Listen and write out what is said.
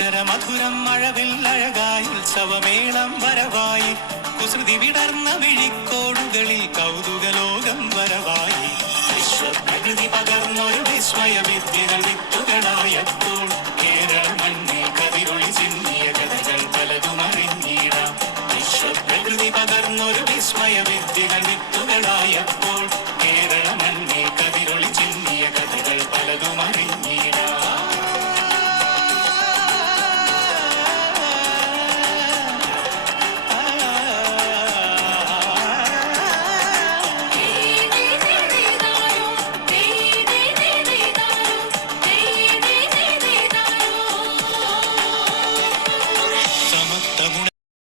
അക്ഷരമധുരം മഴവിൽ അഴകായി ഉത്സവമേളം വരവായി. കുസൃതി വിടർന്ന വിഴിക്കോടുകളിൽ കൗതുകലോകം വരവായി. വിശ്വപ്രകൃതി പകർന്നൊരു വിസ്മയ വിദ്യകൾ